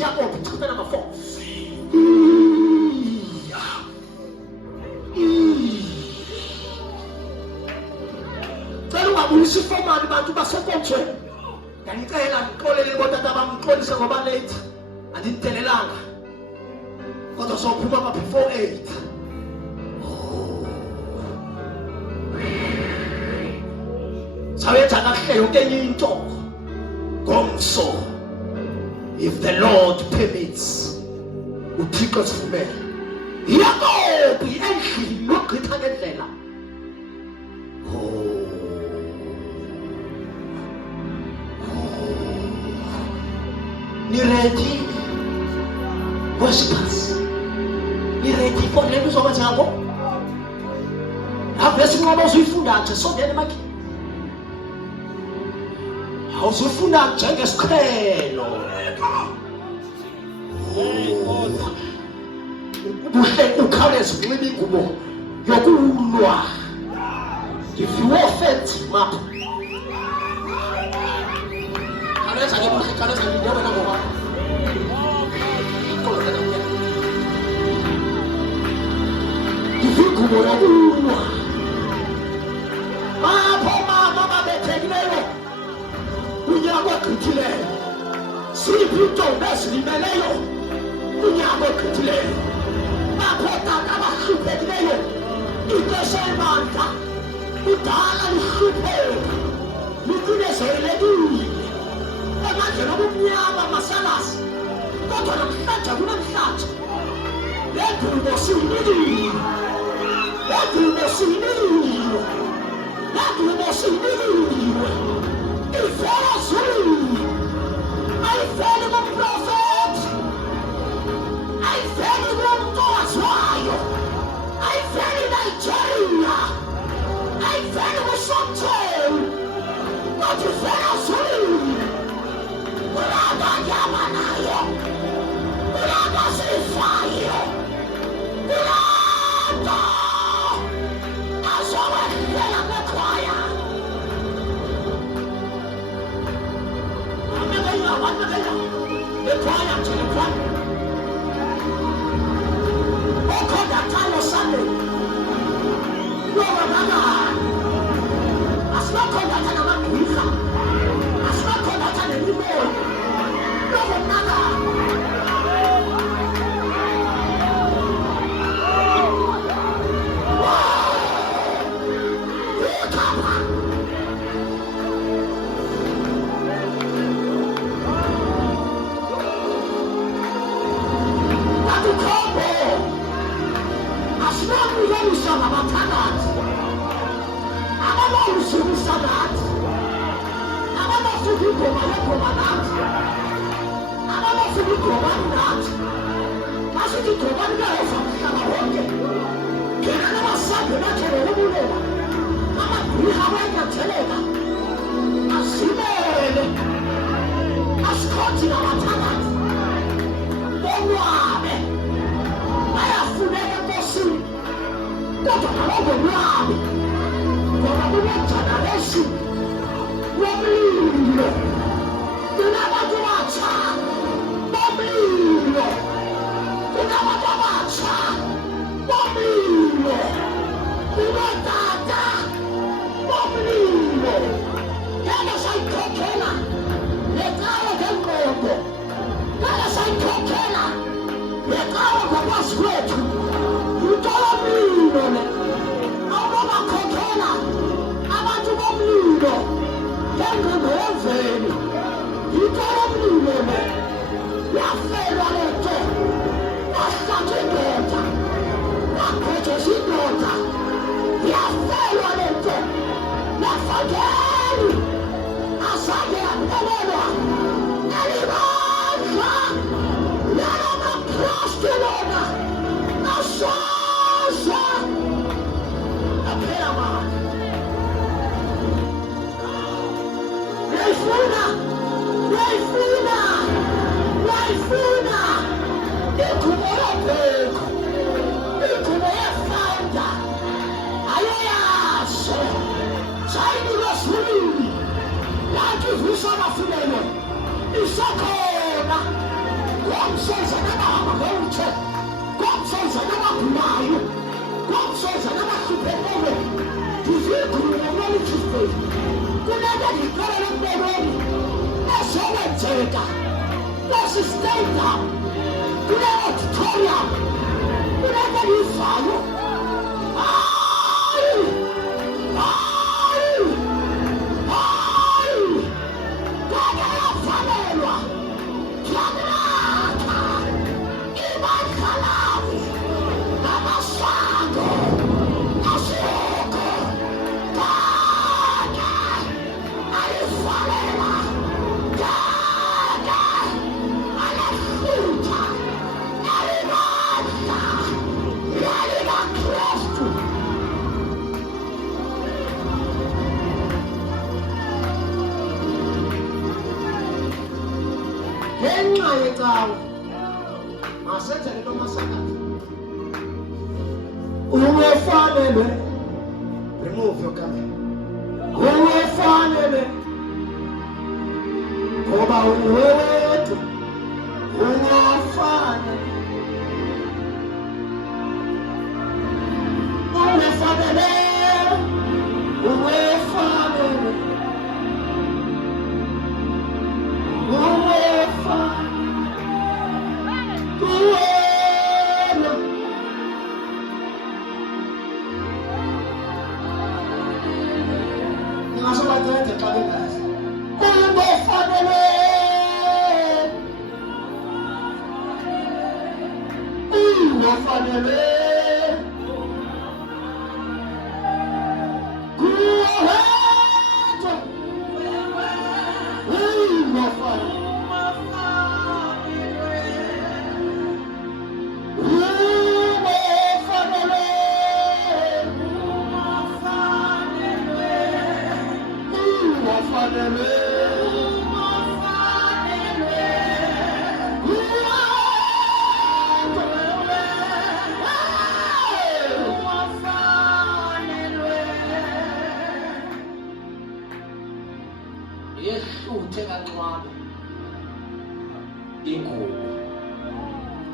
siyabopha chapter number 4. Cela ungabuyisi ifomani bantu basekonjeni. Ngicela ngixolele botata bamxolise ngoba late. Andintelelanga. Kodwa sophuma ma before 8. Sawenza kahle yonke into. Ngomso. If the Lord permits, uThixo sivumele. Yakobi endlini nogqitha ngendlela. Ni ready? Worshippers. Ni ready for the news of what's happening? Avesi ngoba usuyifunda nje sondele manje. Awusufunda njengesiqhelo. Ukhawuleza unxibe ingubo yokulwa. If you offend map. Kawuleza ke manje kawuleza ngidebe na ngoba. If you go yokulwa. Mama babethekileyo. Unyabo khithileyo. Siphuto besimeleyo. Unyabo khithileyo. Baphota abahlupheleyo. Ixesha udala lihluphe. Likunezele. Manje nobumnyama masalasi. Kodwa namhlanje kunamhlanje. Ledumo sinili. Ledumo sinili. Ledumo sinili. I fell in the prophet. I fell in the Toaswayo. I fell in Nigeria. I fell in the Sotel. But you fell asleep. Uraga Yamanayo. Uraga Sifayo. Uraga. I saw it in the choir. The choir to the choir. Oh, God, that time was Sunday. No, as not called that time about Lisa. As not called that time anymore. No, God says another wheelchair. God says another blind. God says another superpower. To feel good and knowledge is faith. Whenever you go in the room, that's all I take. That's a state now. Whenever tutorial. Whenever you follow. Remove your comment.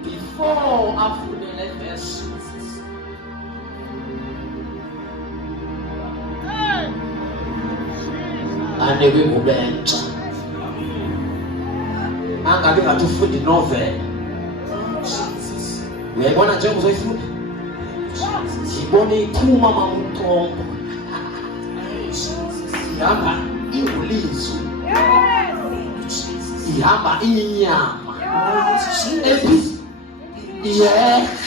Before afudele verses ane kwikubentsha angabe ngathi ufunda novel uyayibona njengoba uzoyifunda sibone iphuma mamutombo ihamba ingulizwi ihamba inyama yeah.